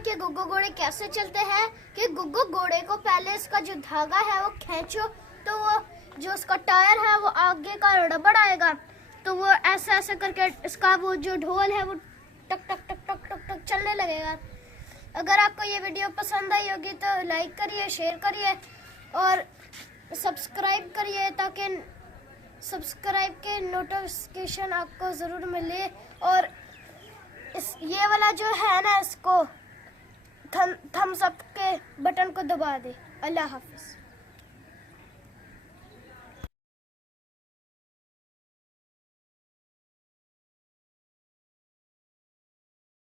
कि गुग्गू घोड़े कैसे चलते हैं। कि गुग्गू घोड़े को पहले इसका जो धागा है वो खींचो तो वो जो उसका टायर है वो आगे का रबड़ आएगा, तो वो ऐसा ऐसा करके इसका वो जो ढोल है वो टक टक टक टक टक टक चलने लगेगा। अगर आपको ये वीडियो पसंद आई होगी तो लाइक करिए, शेयर करिए और सब्सक्राइब करिए ताकि सब्सक्राइब के नोटिफिकेशन आपको ज़रूर मिले। और ये वाला जो है ना, इसको थम्स अप के बटन को दबा दे। अल्लाह हाफिज़।